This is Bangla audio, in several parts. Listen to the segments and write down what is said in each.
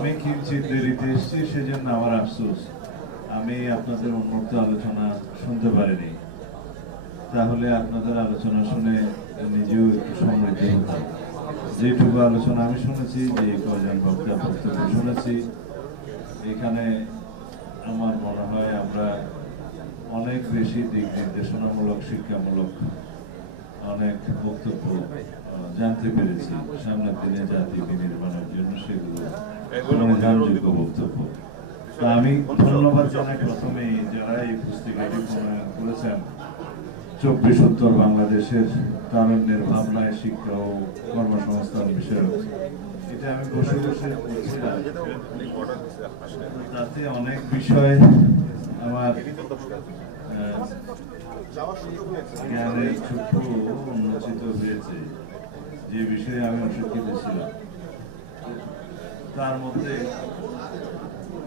আমি কিঞ্চিত দেরিতে এসেছি, সেজন্য আমার আফসোস। আমি আপনাদের উন্মুক্ত আলোচনা শুনতে পারিনি। তাহলে আপনাদের আলোচনা শুনে নিজেও একটু সমৃদ্ধ হতাম। যেটুকু আলোচনা আমি শুনেছি যে কয়জন বক্তা বক্তব্য শুনেছি, এখানে আমার মনে হয় আমরা অনেক বেশি দিক নির্দেশনামূলক, শিক্ষামূলক অনেক বক্তব্য জানতে পেরেছি। সামনের দিনে জাতি বিনির্মাণের জন্য সেগুলো গ্রহণযোগ্য বক্তব্য তা আমি ধন্যবাদ জানাই প্রথমেই যারা এই পুস্তিকাটি প্রণয়ন করেছেন। চব্বিশ উত্তর বাংলাদেশের তারুণ্যের ভাবনায় শিক্ষা ও কর্মসংস্থান বিষয়ক। এটা আমি বসে বসে পড়ছিলাম তাতে অনেক বিষয় আমার জ্ঞানের চক্ষু উন্মোচিত হয়েছে। যে বিষয়ে আমি অশিক্ষিত ছিলাম। তার মধ্যে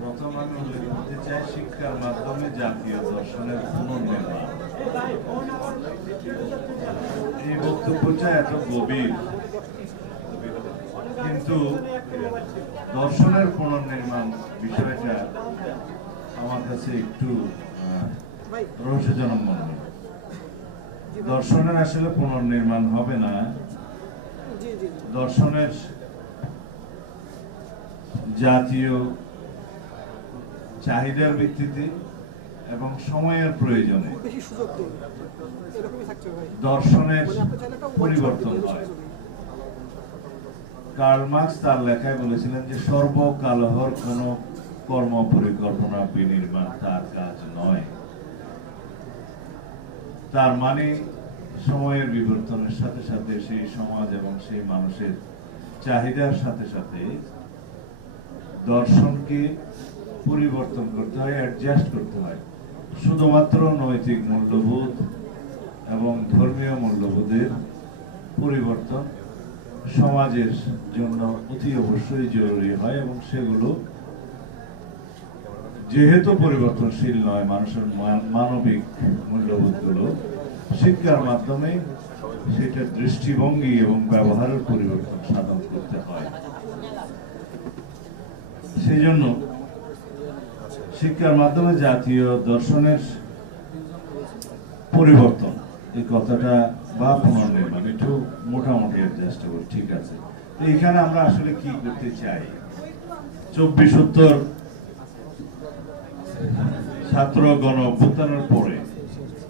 প্রথম আমি উল্লেখ করতে চাই শিক্ষার মাধ্যমে জাতীয় দর্শনের পুনর্নির্মাণ এই বক্তব্যটা এত গভীর। কিন্তু দর্শনের পুনর্নির্মাণ বিষয়টা আমার কাছে একটু রহস্যজনক মনে হয়। দর্শনের আসলে পুনর্নির্মাণ হবে না। দর্শনের জাতীয় চাহিদার ভিত্তিতে এবং সময়ের প্রয়োজনে দর্শনের মানে পরিবর্তন হয়। কার্ল মার্কস তার লেখায় বলেছিলেন যে সর্বকালহর কোন কর্ম পরিকল্পনা বিনির্মাণ তার কাজ নয়। তার মানে সময়ের বিবর্তনের সাথে সাথে সেই সমাজ এবং সেই মানুষের চাহিদার সাথে সাথে দর্শনকে পরিবর্তন করতে হয় অ্যাডজাস্ট করতে হয়। শুধুমাত্র নৈতিক মূল্যবোধ এবং ধর্মীয় মূল্যবোধের পরিবর্তন সমাজের জন্য অতি অবশ্যই জরুরি হয় এবং সেগুলো যেহেতু পরিবর্তনশীল নয় মানুষের মান- মানবিক মূল্যবোধগুলো, শিক্ষার মাধ্যমে সেটার দৃষ্টিভঙ্গি এবং ব্যবহারের পরিবর্তন সাধন করতে হয় সেই জন্য শিক্ষার মাধ্যমে জাতীয় দর্শনের পরিবর্তন, এই কথাটা বা পুনর্নির্মাণ একটু মোটামুটি অ্যাডজাস্ট করি ঠিক আছে। তো এখানে আমরা আসলে কি করতে চাই? চব্বিশ উত্তর ছাত্র গণ অভ্যুত্থানের পরে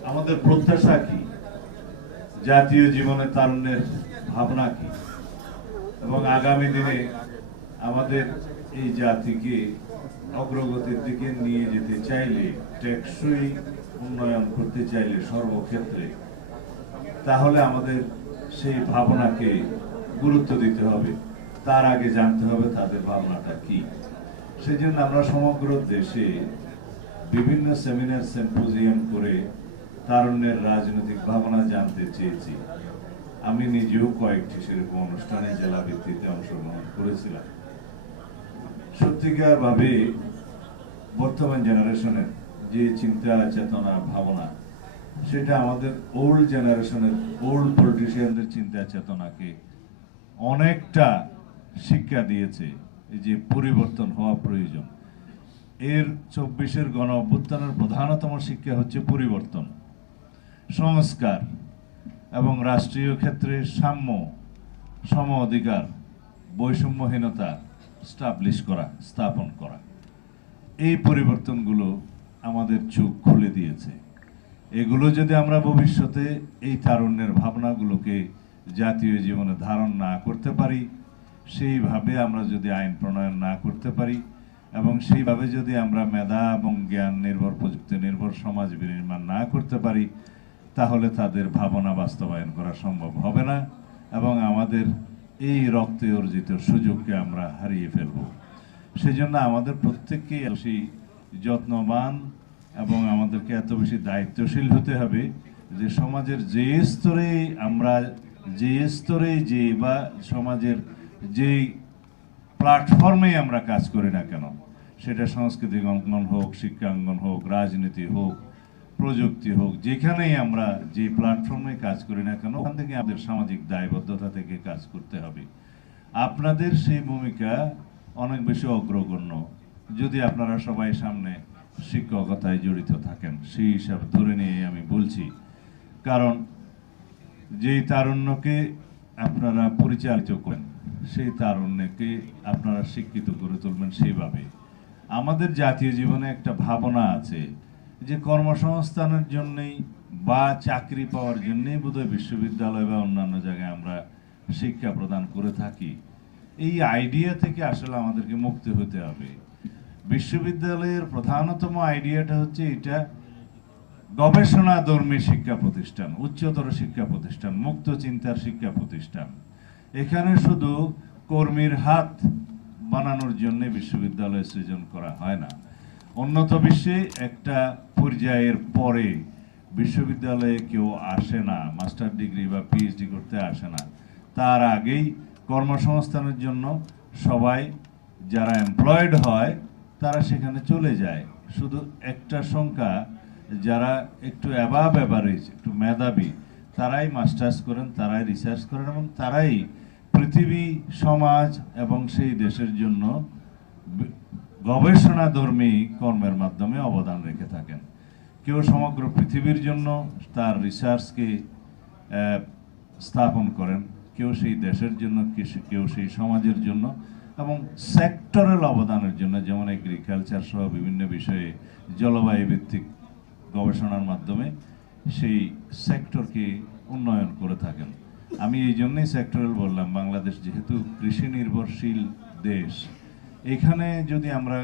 আমাদের প্রত্যাশা কি? জাতীয় জীবনে তারুণ্যের ভাবনা কি? এবং আগামী দিনে আমাদের এই জাতিকে অগ্রগতির দিকে নিয়ে যেতে চাইলে, টেকসই উন্নয়ন করতে চাইলে সর্বক্ষেত্রে, তাহলে আমাদের সেই ভাবনাকে গুরুত্ব দিতে হবে। তার আগে জানতে হবে তাদের ভাবনাটা কি। সেই জন্য আমরা সমগ্র দেশে বিভিন্ন সেমিনার সিম্পোজিয়াম করে তারুণ্যের রাজনৈতিক ভাবনা জানতে চেয়েছি। আমি নিজেও কয়েকটি সেরকম অনুষ্ঠানে জেলা ভিত্তিতে অংশগ্রহণ করেছিলাম। সত্যিকার ভাবে বর্তমান জেনারেশনের যে চিন্তা, চেতনা, ভাবনা, সেটা আমাদের ওল্ড জেনারেশনের ওল্ড পলিটিশিয়ানদের চিন্তা, চেতনাকে অনেকটা শিক্ষা দিয়েছে যে পরিবর্তন হওয়া প্রয়োজন। এর চব্বিশের গণ অভ্যুত্থানের প্রধানতম শিক্ষা হচ্ছে পরিবর্তন, সংস্কার এবং রাষ্ট্রীয় ক্ষেত্রে সাম্য, সম অধিকার, বৈষম্যহীনতা স্টাবলিশ করা, স্থাপন করা। এই পরিবর্তনগুলো আমাদের চোখ খুলে দিয়েছে। এগুলো যদি আমরা ভবিষ্যতে এই তারুণ্যের ভাবনাগুলোকে জাতীয় জীবনে ধারণ না করতে পারি, সেইভাবে আমরা যদি আইন প্রণয়ন না করতে পারি এবং সেইভাবে যদি আমরা মেধা এবং জ্ঞান নির্ভর প্রযুক্তি, নির্ভর সমাজ বিনির্মাণ না করতে পারি, তাহলে তাদের ভাবনা বাস্তবায়ন করা সম্ভব হবে না এবং আমাদের এই রক্তে অর্জিত সুযোগকে আমরা হারিয়ে ফেলব। সেজন্য আমাদের প্রত্যেককেই বেশি যত্নবান এবং আমাদেরকে এত বেশি দায়িত্বশীল হতে হবে যে সমাজের যে স্তরে আমরা, যে স্তরে যে বা সমাজের যেই প্ল্যাটফর্মে আমরা কাজ করি না কেন, সেটা সাংস্কৃতিক অঙ্গন হোক শিক্ষাঙ্গন হোক, রাজনীতি হোক প্রযুক্তি হোক, যেখানেই আমরা যে প্ল্যাটফর্মে কাজ করি না কেন, ওখান থেকে আমাদের সামাজিক দায়বদ্ধতা থেকে কাজ করতে হবে। আপনাদের সেই ভূমিকা অনেক বেশি অগ্রগণ্য। যদি আপনারা সবাই সামনে শিক্ষকতায় জড়িত থাকেন, সেই হিসাবে ধরে নিয়ে আমি বলছি। কারণ যেই তারুণ্যকে আপনারা পরিচালিত করেন, সেই তারুণ্যকে আপনারা শিক্ষিত করে তুলবেন সেইভাবে। আমাদের জাতীয় জীবনে একটা ভাবনা আছে যে কর্মসংস্থানের জন্যই বা চাকরি পাওয়ার জন্যই বোধহয় বিশ্ববিদ্যালয় বা অন্যান্য জায়গায় আমরা শিক্ষা প্রদান করে থাকি। এই আইডিয়া থেকে আসলে আমাদেরকে মুক্তি হতে হবে। বিশ্ববিদ্যালয়ের প্রধানতম আইডিয়াটা হচ্ছে এটা গবেষণা ধর্মী শিক্ষা প্রতিষ্ঠান, উচ্চতর শিক্ষা প্রতিষ্ঠান, মুক্ত চিন্তার শিক্ষা প্রতিষ্ঠান। এখানে শুধু কর্মীর হাত বানানোর জন্য বিশ্ববিদ্যালয় সৃজন করা হয় না। উন্নত বিশ্বে একটা পর্যায়ের পরে বিশ্ববিদ্যালয়ে কেউ আসে না, মাস্টার ডিগ্রি বা পিএইচডি করতে আসে না। তার আগেই কর্মসংস্থানের জন্য সবাই যারা এমপ্লয়েড হয়, তারা সেখানে চলে যায়। শুধু একটা সংখ্যা, যারা একটু অ্যাবাব অ্যাভারেজ একটু মেধাবী, তারাই মাস্টার্স করেন, তারাই রিসার্চ করেন এবং তারাই পৃথিবী, সমাজ এবং সেই দেশের জন্য গবেষণাধর্মী কর্মের মাধ্যমে অবদান রেখে থাকেন। কেউ সমগ্র পৃথিবীর জন্য তার রিসার্চকে স্থাপন করেন। কেউ সেই দেশের জন্য কেউ সেই সমাজের জন্য এবং সেক্টরাল অবদানের জন্য যেমন এগ্রিকালচার সহ বিভিন্ন বিষয়ে জলবায়ু ভিত্তিক গবেষণার মাধ্যমে সেই সেক্টরকে উন্নয়ন করে থাকেন। আমি এই জন্যই সেক্টরাল বললাম, বাংলাদেশ যেহেতু কৃষি নির্ভরশীল দেশ এখানে যদি আমরা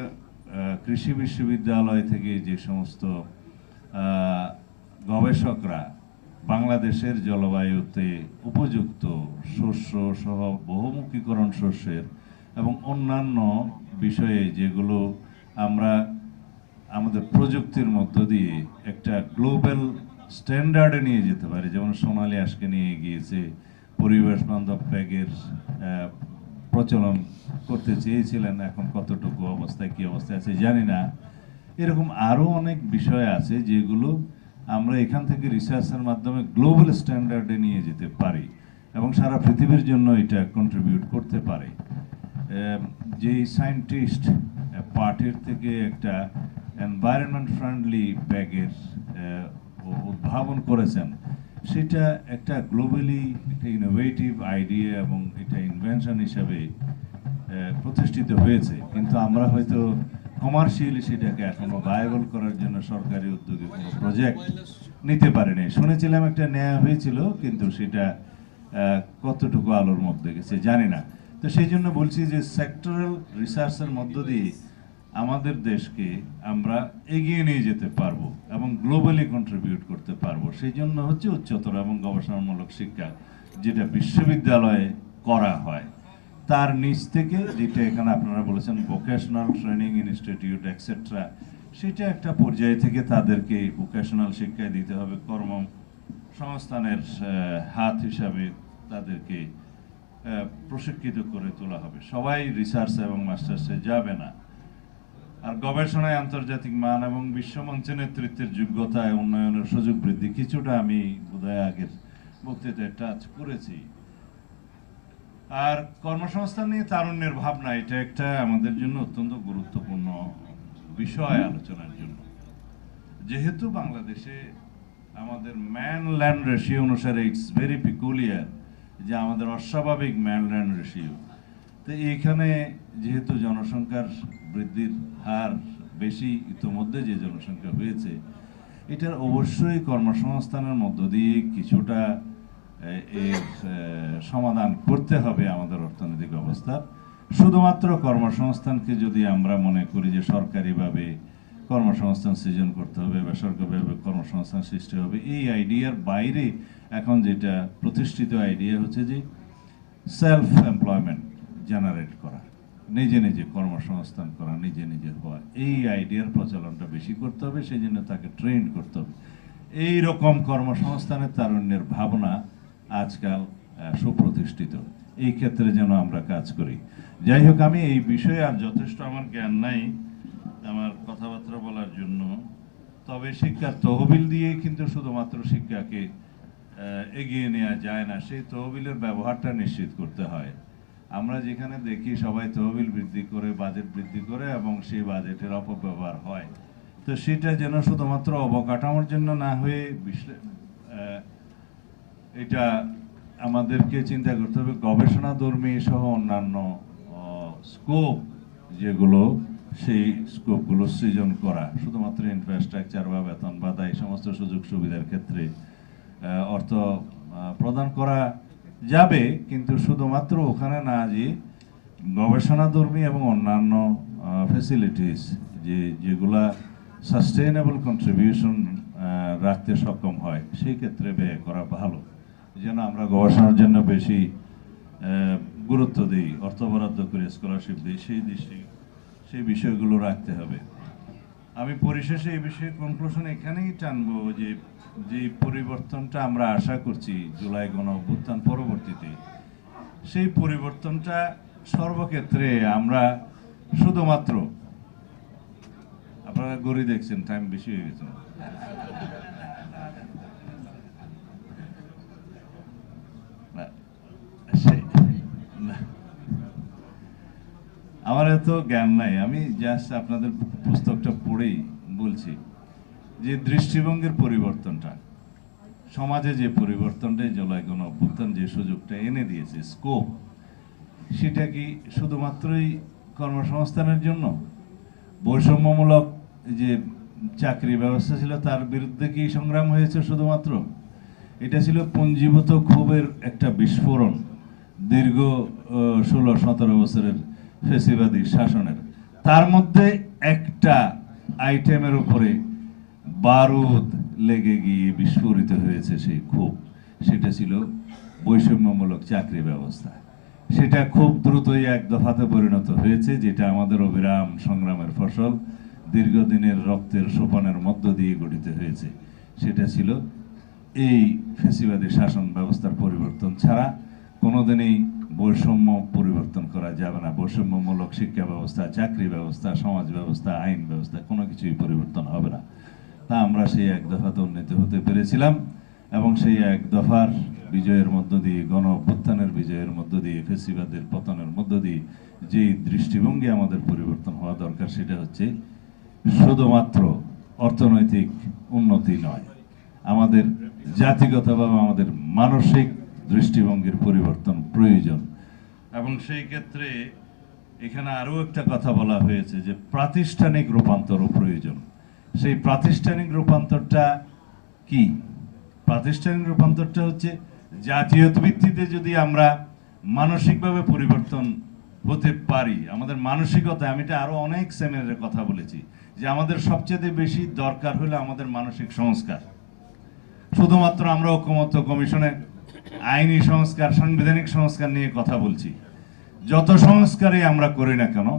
কৃষি বিশ্ববিদ্যালয় থেকে যে সমস্ত গবেষকরা বাংলাদেশের জলবায়ুতে উপযুক্ত শস্য সহ বহুমুখীকরণ শস্যের এবং অন্যান্য বিষয়ে যেগুলো আমরা আমাদের প্রযুক্তির মধ্য দিয়ে একটা গ্লোবাল স্ট্যান্ডার্ডে নিয়ে যেতে পারি, যেমন সোনালী আজকে নিয়ে গিয়েছে, পরিবেশ বান্ধব ব্যাগের প্রচলন করতে চেয়েছিলেন এখন কতটুকু অবস্থায় কি অবস্থায় আছে জানি না। এরকম আরও অনেক বিষয় আছে যেগুলো আমরা এখান থেকে রিসার্চের মাধ্যমে গ্লোবাল স্ট্যান্ডার্ডে নিয়ে যেতে পারি এবং সারা পৃথিবীর জন্য এটা কন্ট্রিবিউট করতে পারে। আহ, যে সায়েন্টিস্ট পার্টির থেকে একটা এনভায়রনমেন্ট ফ্রেন্ডলি ব্যাগের উদ্ভাবন করেছেন সেটা একটা গ্লোবালি একটা ইনোভেটিভ আইডিয়া এবং এটা ইনভেনশন হিসাবে প্রতিষ্ঠিত হয়েছে। কিন্তু আমরা হয়তো কমার্শিয়ালি সেটাকে এখনও ভায়াবল করার জন্য সরকারি উদ্যোগে কোনো প্রজেক্ট নিতে পারেনি। শুনেছিলাম একটা নেওয়া হয়েছিল, কিন্তু সেটা কতটুকু আলোর মধ্যে গেছে জানি না। তো সেই জন্য বলছি যে সেক্টরাল রিসার্চের মধ্য দিয়ে আমাদের দেশকে আমরা এগিয়ে নিয়ে যেতে পারব এবং গ্লোবালি কন্ট্রিবিউট করতে পারব। সেই জন্য হচ্ছে উচ্চতর এবং গবেষণামূলক শিক্ষা যেটা বিশ্ববিদ্যালয়ে করা হয়। তার নিচ থেকে যেটা এখানে আপনারা বলেছেন ভোকেশনাল ট্রেনিং ইনস্টিটিউট এক্সেট্রা সেটা একটা পর্যায় থেকে তাদেরকে ভোকেশনাল শিক্ষায় দিতে হবে। কর্ম সংস্থানের হাত হিসাবে তাদেরকে প্রশিক্ষিত করে তোলা হবে। সবাই রিসার্চ এবং মাস্টার্সে যাবে না। আর গবেষণায় আন্তর্জাতিক মান এবং বিশ্বমঞ্চে নেতৃত্বের যোগ্যতায় উন্নয়নের সুযোগ বৃদ্ধি কিছুটা আমি বোধহয় আগের বক্তৃতায় টাচ করেছি। আর কর্মসংস্থান নিয়ে তারুণ্যের ভাবনা, এটা একটা আমাদের জন্য অত্যন্ত গুরুত্বপূর্ণ বিষয় আলোচনার জন্য। যেহেতু বাংলাদেশে আমাদের ম্যান ল্যান্ড রেশিও অনুসারে ইটস ভেরি পিকুলিয়ার যে আমাদের অস্বাভাবিক ম্যান ল্যান্ড রেশিও। তো এখানে যেহেতু জনসংখ্যার বৃদ্ধির হার বেশি, ইতোমধ্যে যে জনসংখ্যা হয়েছে, এটার অবশ্যই কর্মসংস্থানের মধ্য দিয়ে কিছুটা এর সমাধান করতে হবে আমাদের অর্থনৈতিক অবস্থা। শুধুমাত্র কর্মসংস্থানকে যদি আমরা মনে করি যে সরকারিভাবে কর্মসংস্থান সৃজন করতে হবে, বেসরকারিভাবে কর্মসংস্থান সৃষ্টি হবে, এই আইডিয়ার বাইরে এখন যেটা প্রতিষ্ঠিত আইডিয়া হচ্ছে যে সেলফ এমপ্লয়মেন্ট জেনারেট করা, নিজে নিজে কর্মসংস্থান করা, নিজে নিজে হওয়া, এই আইডিয়ার প্রচলনটা বেশি করতে হবে সেই জন্য তাকে ট্রেন করতে হবে। এই রকম কর্মসংস্থানের তারুণ্যের ভাবনা আজকাল সুপ্রতিষ্ঠিত। এই ক্ষেত্রে যেন আমরা কাজ করি। যাই হোক, আমি এই বিষয়ে আর যথেষ্ট আমার জ্ঞান নাই, আমার কথাবার্তা বলার জন্য। তবে শিক্ষার তহবিল দিয়ে কিন্তু শুধুমাত্র শিক্ষাকে এগিয়ে নেওয়া যায় না, সেই তহবিলের ব্যবহারটা নিশ্চিত করতে হয়। আমরা যেখানে দেখি সবাই তহবিল বৃদ্ধি করে বাজেট বৃদ্ধি করে এবং সেই বাজেটের অপব্যবহার হয়। তো সেটা যেন শুধুমাত্র অবকাঠামোর জন্য না হয়ে এটা আমাদেরকে চিন্তা করতে হবে। গবেষণা ধর্মী সহ অন্যান্য স্কোপ যেগুলো, সেই স্কোপগুলো সৃজন করা, শুধুমাত্র ইনফ্রাস্ট্রাকচার বা বেতন ভাতা, এই সমস্ত সুযোগ সুবিধার ক্ষেত্রে অর্থ প্রদান করা যাবে, কিন্তু শুধুমাত্র ওখানে না যে গবেষণাধর্মী এবং অন্যান্য ফেসিলিটিস যে, যেগুলা সাস্টেইনেবল কন্ট্রিবিউশন রাখতে সক্ষম হয়, সেই ক্ষেত্রে ব্যয় করা ভালো। যেন আমরা গবেষণার জন্য বেশি গুরুত্ব দিই, অর্থ বরাদ্দ করে স্কলারশিপ দিই, সেই দৃষ্টি সেই বিষয়গুলো রাখতে হবে। আমি পরিশেষে এই বিষয়ে কনক্লুশন এখানেই টানবো যে যে পরিবর্তনটা আমরা আশা করছি জুলাই গণ অভ্যুত্থান পরবর্তীতে, সেই পরিবর্তনটা সর্বক্ষেত্রে আমরা শুধুমাত্র, আপনারা গড়ি দেখছেন টাইম বেশি হয়ে গেছে। আমার এত জ্ঞান নাই, আমি জাস্ট আপনাদের পুস্তকটা পড়েই বলছি যে দৃষ্টিভঙ্গির পরিবর্তনটা, সমাজে যে পরিবর্তনটা, এই জলবায়ু গণ অভ্যুত্থান যে সুযোগটা এনে দিয়েছে স্কোপ সেটা কি শুধুমাত্রই কর্মসংস্থানের জন্য? বৈষম্যমূলক যে চাকরি ব্যবস্থা ছিল, তার বিরুদ্ধে কি সংগ্রাম হয়েছে শুধুমাত্র? এটা ছিল পুঞ্জীভূত ক্ষোভের একটা বিস্ফোরণ দীর্ঘ ষোলো, সতেরো বছরের ফেসিবাদী শাসনের। তার মধ্যে একটা আইটেমের উপরে বারুদ লেগে গিয়ে বিস্ফোরিত হয়েছে সেই ক্ষোভ। সেটা ছিল বৈষম্যমূলক চাকরি ব্যবস্থা। সেটা খুব দ্রুতই এক দফাতে পরিণত হয়েছে, যেটা আমাদের অবিরাম সংগ্রামের ফসল। দীর্ঘদিনের রক্তের সোপানের মধ্য দিয়ে গঠিত হয়েছে। সেটা ছিল এই ফেসিবাদী শাসন ব্যবস্থার পরিবর্তন ছাড়া কোনোদিনই বৈষম্য পরিবর্তন করা যাবে না। বৈষম্যমূলক শিক্ষা ব্যবস্থা, চাকরি ব্যবস্থা, সমাজ ব্যবস্থা, আইন ব্যবস্থা, কোনো কিছুই পরিবর্তন হবে না। তা আমরা সেই এক দফাতে উন্নীত হতে পেরেছিলাম এবং সেই এক দফার বিজয়ের মধ্য দিয়ে, গণ অভ্যুত্থানের বিজয়ের মধ্য দিয়ে, ফেসিবাদের পতনের মধ্য দিয়ে যে দৃষ্টিভঙ্গি আমাদের পরিবর্তন হওয়া দরকার সেটা হচ্ছে শুধুমাত্র অর্থনৈতিক উন্নতি নয়। আমাদের জাতিগতভাবে আমাদের মানসিক দৃষ্টিভঙ্গির পরিবর্তন প্রয়োজন। এবং সেই ক্ষেত্রে এখানে আরও একটা কথা বলা হয়েছে যে প্রাতিষ্ঠানিক রূপান্তরও প্রয়োজন। সেই প্রাতিষ্ঠানিক রূপান্তরটা কি? প্রাতিষ্ঠানিক রূপান্তরটা হচ্ছে জাতীয়ত ভিত্তিতে যদি আমরা মানসিকভাবে পরিবর্তন হতে পারি, আমাদের মানসিকতা, আমি এটা আরও অনেক সেমিনারের কথা বলেছি, যে আমাদের সবচেয়ে বেশি দরকার হলো আমাদের মানসিক সংস্কার। শুধুমাত্র আমরা ঐক্যমত্য কমিশনে আইনি সংস্কার, সাংবিধানিক সংস্কার নিয়ে কথা বলছি। যত সংস্কারই আমরা করি না কেন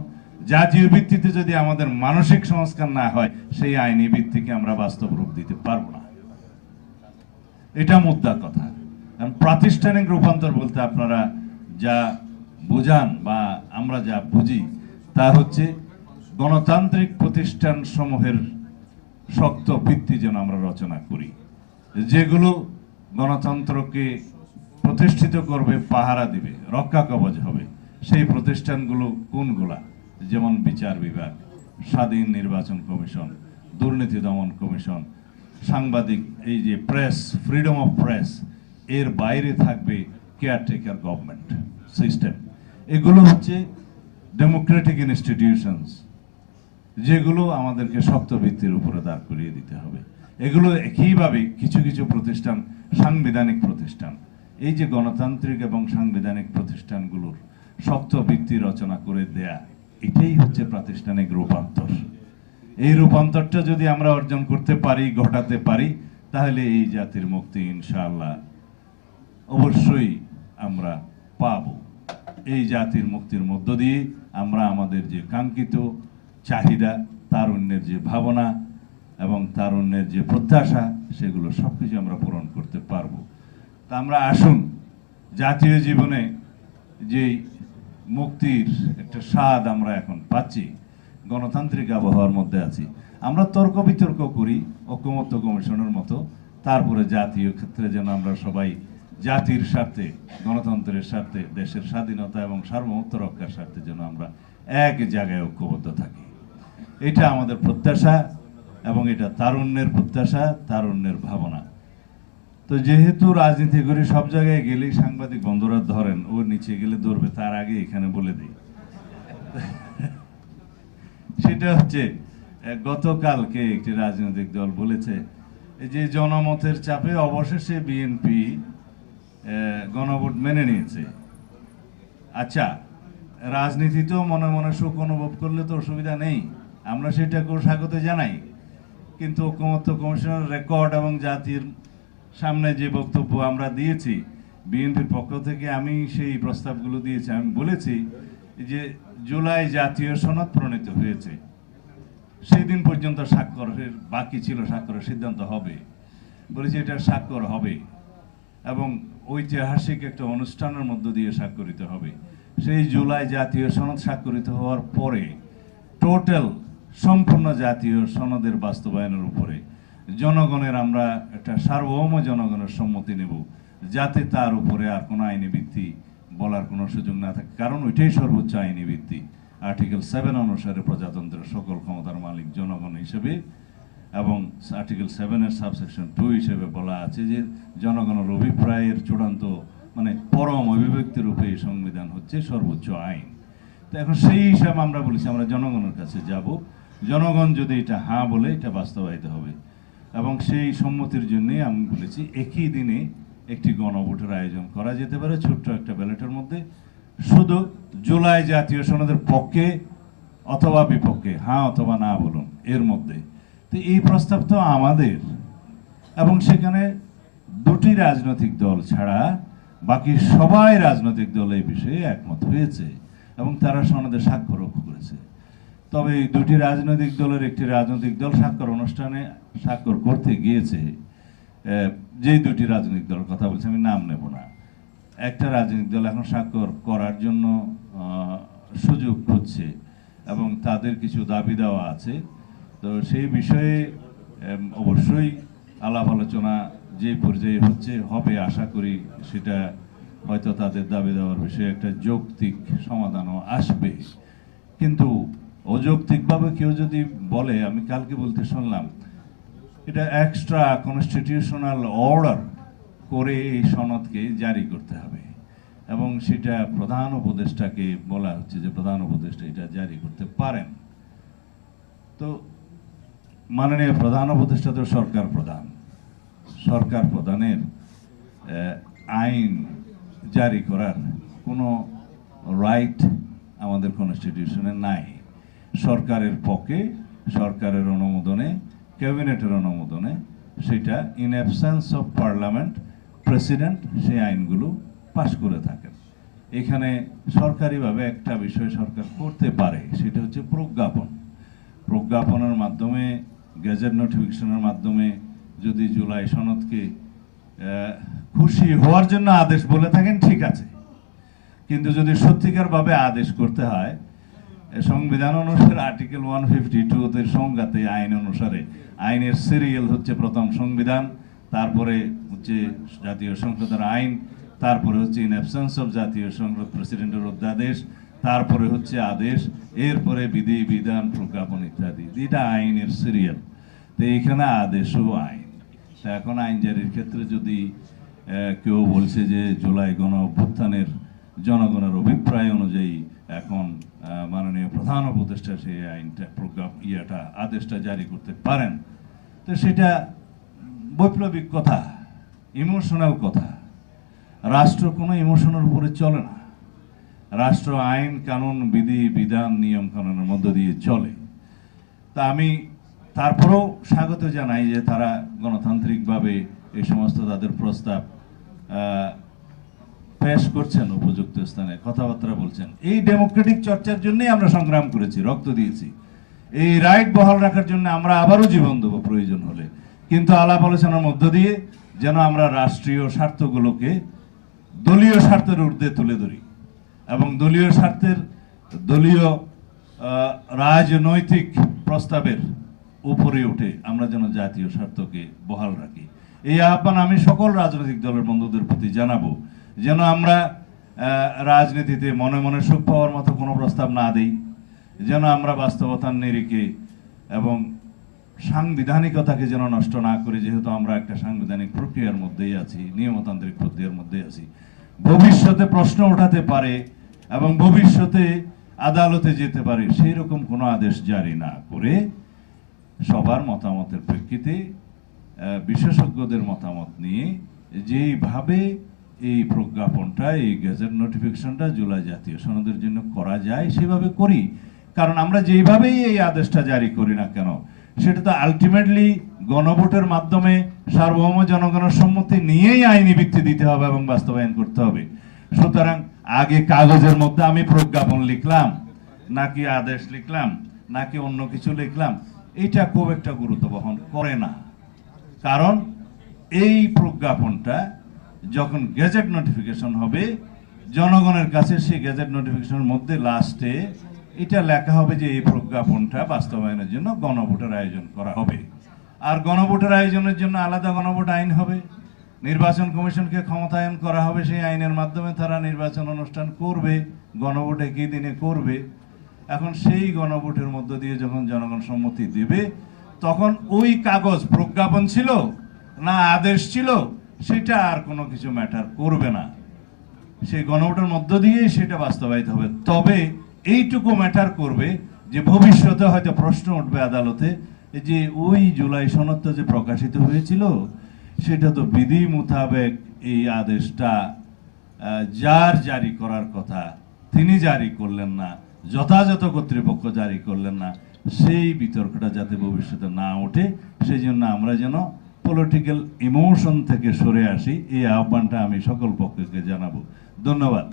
জাতীয় ভিত্তিতে যদি আমাদের মানসিক সংস্কার না হয়, সেই আইনি ভিত্তিকে আমরা বাস্তব রূপ দিতে পারব না। এটা মুদ্রা কথা। কারণ প্রাতিষ্ঠানিক রূপান্তর বলতে আপনারা যা বোঝান বা আমরা যা বুঝি, তা হচ্ছে গণতান্ত্রিক প্রতিষ্ঠান সমূহের শক্ত ভিত্তি যেন আমরা রচনা করি। যেগুলো গণতন্ত্রকে প্রতিষ্ঠিত করবে, পাহারা দিবে, রক্ষা কবচ হবে। সেই প্রতিষ্ঠানগুলো কোনগুলা? যেমন বিচার বিভাগ, স্বাধীন নির্বাচন কমিশন, দুর্নীতি দমন কমিশন, সাংবাদিক, এই যে প্রেস ফ্রিডম অফ প্রেস এর বাইরে থাকবে কেয়ারটেকার গভর্নমেন্ট সিস্টেম এগুলো হচ্ছে ডেমোক্রেটিক ইনস্টিটিউশনস যেগুলো আমাদেরকে শক্ত ভিত্তির উপরে দাঁড় করিয়ে দিতে হবে। এগুলো একইভাবে কিছু কিছু প্রতিষ্ঠান, সাংবিধানিক প্রতিষ্ঠান, এই যে গণতান্ত্রিক এবং সাংবিধানিক প্রতিষ্ঠানগুলোর শক্ত ভিত্তি রচনা করে দেয়া এটাই হচ্ছে প্রাতিষ্ঠানিক রূপান্তর। এই রূপান্তরটা যদি আমরা অর্জন করতে পারি, ঘটাতে পারি, তাহলে এই জাতির মুক্তি ইনশাআল্লাহ অবশ্যই আমরা পাব। এই জাতির মুক্তির মধ্য দিয়ে আমরা আমাদের যে কাঙ্ক্ষিত চাহিদা, তারুণ্যের যে ভাবনা এবং তারুণ্যের যে প্রত্যাশা, সেগুলো সব কিছু আমরা পূরণ করতে পারব। তা আমরা আসুন, জাতীয় জীবনে যে মুক্তির একটা স্বাদ আমরা এখন পাচ্ছি, গণতান্ত্রিক আবহাওয়ার মধ্যে আছি। আমরা তর্ক বিতর্ক করি, ঐক্যমত্য কমিশনের মতো, তারপরে জাতীয় ক্ষেত্রে যেন আমরা সবাই জাতির স্বার্থে, গণতন্ত্রের স্বার্থে, দেশের স্বাধীনতা এবং সার্বভৌমত্ব রক্ষার স্বার্থে যেন আমরা এক জায়গায় ঐক্যবদ্ধ থাকি। এটা আমাদের প্রত্যাশা এবং এটা তারুণ্যের প্রত্যাশা, তারুণ্যের ভাবনা। তো যেহেতু রাজনীতি করে, সব জায়গায় গেলেই সাংবাদিক বন্ধুরা ধরেন, ও নিচে গেলে ধরবে, তার আগে এখানে বলে দিই। সেটা হচ্ছে গতকালকে একটি রাজনৈতিক দল বলেছে যে জনমতের চাপে অবশেষে বিএনপি গণভোট মেনে নিয়েছে। আচ্ছা রাজনীতিতেও মনে মনে সুখ অনুভব করলে তো অসুবিধা নেই, আমরা সেটাকেও স্বাগত জানাই। কিন্তু ঐক্যমত্য কমিশনের রেকর্ড এবং জাতির সামনে যে বক্তব্য আমরা দিয়েছি, বিএনপির পক্ষ থেকে আমি সেই প্রস্তাবগুলো দিয়েছি, আমি বলেছি যে জুলাই জাতীয় সনদ প্রণীত হয়েছে। সেই দিন পর্যন্ত স্বাক্ষরের বাকি ছিল, স্বাক্ষরের সিদ্ধান্ত হবে। বলেছি এটা স্বাক্ষর হবে এবং ঐতিহাসিক একটা অনুষ্ঠানের মধ্য দিয়ে স্বাক্ষরিত হবে। সেই জুলাই জাতীয় সনদ স্বাক্ষরিত হওয়ার পরে টোটাল সম্পূর্ণ জাতীয় সনদের বাস্তবায়নের উপরে জনগণের আমরা একটা সার্বভৌম জনগণের সম্মতি নেব, যাতে তার উপরে আর কোনো আইনি ভিত্তি বলার কোনো সুযোগ না থাকে। কারণ ওইটাই সর্বোচ্চ আইনি ভিত্তি। আর্টিকেল সেভেন অনুসারে প্রজাতন্ত্রের সকল ক্ষমতার মালিক জনগণ হিসেবে এবং আর্টিকেল সেভেনের সাবসেকশন টু হিসেবে বলা আছে যে জনগণের অভিপ্রায়ের চূড়ান্ত মানে পরম অভিব্যক্তি রূপে এই সংবিধান হচ্ছে সর্বোচ্চ আইন। তো এখন সেই হিসাবে আমরা বলেছি, আমরা জনগণের কাছে যাব। জনগণ যদি এটা হ্যাঁ বলে, এটা বাস্তবায়িত হবে। এবং সেই সম্মতির জন্যই আমি বলেছি, একই দিনে একটি গণভোটের আয়োজন করা যেতে পারে, ছোট্ট একটা ব্যালটের মধ্যে। শুধু জুলাই জাতীয় সনদের পক্ষে অথবা বিপক্ষে হ্যাঁ অথবা না বলুন, এর মধ্যে। তো এই প্রস্তাব তো আমাদের। এবং সেখানে দুটি রাজনৈতিক দল ছাড়া বাকি সবাই রাজনৈতিক দল এই বিষয়ে একমত হয়েছে এবং তারা সনদে স্বাক্ষরও করেছে। তবে দুটি রাজনৈতিক দলের একটি রাজনৈতিক দল স্বাক্ষর অনুষ্ঠানে স্বাক্ষর করতে গিয়েছে। যেই দুটি রাজনৈতিক দলের কথা বলছি, আমি নাম নেব না। একটা রাজনৈতিক দল এখন স্বাক্ষর করার জন্য সুযোগ খুঁজছে এবং তাদের কিছু দাবি দেওয়া আছে। তো সেই বিষয়ে অবশ্যই আলাপ আলোচনা যে পর্যায়ে হচ্ছে, হবে আশা করি সেটা হয়তো তাদের দাবি দেওয়ার বিষয়ে একটা যৌক্তিক সমাধানও আসবে। কিন্তু অযৌক্তিকভাবে কেউ যদি বলে, আমি কালকে বলতে শুনলাম, এটা এক্সট্রা কনস্টিটিউশনাল অর্ডার করে এই সনদকে জারি করতে হবে। এবং সেটা প্রধান উপদেষ্টাকে বলা হচ্ছে যে প্রধান উপদেষ্টা এটা জারি করতে পারেন। তো মাননীয় প্রধান উপদেষ্টা তো সরকার প্রধান। সরকার প্রধানের আইন জারি করার কোনো রাইট আমাদের কনস্টিটিউশনে নাই। সরকারের পক্ষে, সরকারের অনুমোদনে, ক্যাবিনেটের অনুমোদনে, সেটা in absence of parliament president সেই আইনগুলো পাশ করে থাকেন। এখানে সরকারিভাবে একটা বিষয় সরকার করতে পারে, সেটা হচ্ছে প্রজ্ঞাপন। প্রজ্ঞাপনের মাধ্যমে, গেজেট নোটিফিকেশনের মাধ্যমে যদি জুলাই সনদকে খুশি হওয়ার জন্য আদেশ বলে থাকেন, ঠিক আছে। কিন্তু যদি সত্যিকারভাবে আদেশ করতে হয় সংবিধান অনুসারে আর্টিকেল ওয়ান ফিফটি টু এর সংজ্ঞাতে আইন অনুসারে। আইনের সিরিয়াল হচ্ছে প্রথম সংবিধান, তারপরে হচ্ছে জাতীয় সংসদের আইন, তারপরে হচ্ছে ইন অ্যাবসেন্স অফ জাতীয় সংসদ প্রেসিডেন্টের অধ্যাদেশ, তারপরে হচ্ছে আদেশ, এরপরে বিধি, বিধান, প্রজ্ঞাপন ইত্যাদি। এটা আইনের সিরিয়াল তো এইখানে আদেশও আইন। তা এখন আইন জারির ক্ষেত্রে যদি কেউ বলছে যে জুলাই গণ অভ্যুত্থানের জনগণের অভিপ্রায় অনুযায়ী এখন মাননীয় প্রধান উপদেষ্টা, সেই আইনটা প্রজ্ঞাপ ইয়েটা আদেশটা জারি করতে পারেন। তো সেটা বৈপ্লবিক কথা, ইমোশনাল কথা। রাষ্ট্র কোনো ইমোশনের উপরে চলে না। রাষ্ট্র আইন, কানুন, বিধি, বিধান, নিয়ম, কানুনের মধ্য দিয়ে চলে। তা আমি তারপরেও স্বাগত জানাই যে তারা গণতান্ত্রিকভাবে এই সমস্ত তাদের প্রস্তাব পেশ করছেন উপযুক্ত স্থানে, কথাবার্তা বলছেন। এই ডেমোক্রেটিক চর্চার জন্যই আমরা সংগ্রাম করেছি, রক্ত দিয়েছি। এই রাইট বহাল রাখার জন্য আমরা আবারও জীবন দেবো প্রয়োজন হলে। কিন্তু আলাপ আলোচনার মধ্য দিয়ে যেন আমরা রাষ্ট্রীয় স্বার্থগুলোকে দলীয় স্বার্থের ঊর্ধ্বে তুলে ধরি এবং দলীয় স্বার্থের দলীয় রাজনৈতিক প্রস্তাবের উপরে উঠে আমরা যেন জাতীয় স্বার্থকে বহাল রাখি। এই আহ্বান আমি সকল রাজনৈতিক দলের বন্ধুদের প্রতি জানাব। যেন আমরা রাজনীতিতে মনে মনে সুখ পাওয়ার মতো কোনো প্রস্তাব না দিই, যেন আমরা বাস্তবতার নিরিখে এবং সাংবিধানিকতাকে যেন নষ্ট না করি, যেহেতু আমরা একটা সাংবিধানিক প্রক্রিয়ার মধ্যেই আছি, নিয়মতান্ত্রিক প্রক্রিয়ার মধ্যেই আছি। ভবিষ্যতে প্রশ্ন ওঠাতে পারে এবং ভবিষ্যতে আদালতে যেতে পারে সেই রকম কোনো আদেশ জারি না করে সবার মতামতের প্রেক্ষিতে বিশেষজ্ঞদের মতামত নিয়ে যেইভাবে এই প্রজ্ঞাপনটা, এই গেজেট নোটিফিকেশনটা জুলাই জাতীয় সনদের জন্য করা যায়, সেভাবে করি। কারণ আমরা যেইভাবেই এই আদেশটা জারি করি না কেন, সেটা তো আলটিমেটলি গণভোটের মাধ্যমে সার্বভৌম জনগণের সম্মতি নিয়েই আইনি ভিত্তি দিতে হবে এবং বাস্তবায়ন করতে হবে। সুতরাং আগে কাগজের মধ্যে আমি প্রজ্ঞাপন লিখলাম, নাকি আদেশ লিখলাম, নাকি অন্য কিছু লিখলাম, এটা খুব একটা গুরুত্ব বহন করে না। কারণ এই প্রজ্ঞাপনটা যখন গেজেট নোটিফিকেশন হবে, জনগণের কাছে সেই গেজেট নোটিফিকেশনের মধ্যে লাস্টে এটা লেখা হবে যে এই প্রজ্ঞাপনটা বাস্তবায়নের জন্য গণভোটের আয়োজন করা হবে। আর গণভোটের আয়োজনের জন্য আলাদা গণভোট আইন হবে। নির্বাচন কমিশনকে ক্ষমতায়ন করা হবে, সেই আইনের মাধ্যমে তারা নির্বাচন অনুষ্ঠান করবে, গণভোট একই দিনে করবে। এখন সেই গণভোটের মধ্য দিয়ে যখন জনগণ সম্মতি দেবে, তখন ওই কাগজ প্রজ্ঞাপন ছিল না আদেশ ছিল? সেটা আর কোনো কিছু ম্যাটার করবে না। সেই গণভোটের মধ্য দিয়েই সেটা বাস্তবায়িত হবে। তবে এইটুকু ম্যাটার করবে যে ভবিষ্যতে হয়তো প্রশ্ন উঠবে আদালতে যে ওই জুলাই সনদটা যে প্রকাশিত হয়েছিল, সেটা তো বিধি মোতাবেক এই আদেশটা যার জারি করার কথা তিনি জারি করলেন না, যথাযথ কর্তৃপক্ষ জারি করলেন না, সেই বিতর্কটা যাতে ভবিষ্যতে না ওঠে সেই জন্য আমরা যেন পলিটিক্যাল ইমোশন থেকে সরে আসি এই আহ্বানটা আমি সকল পক্ষকে জানাব। ধন্যবাদ।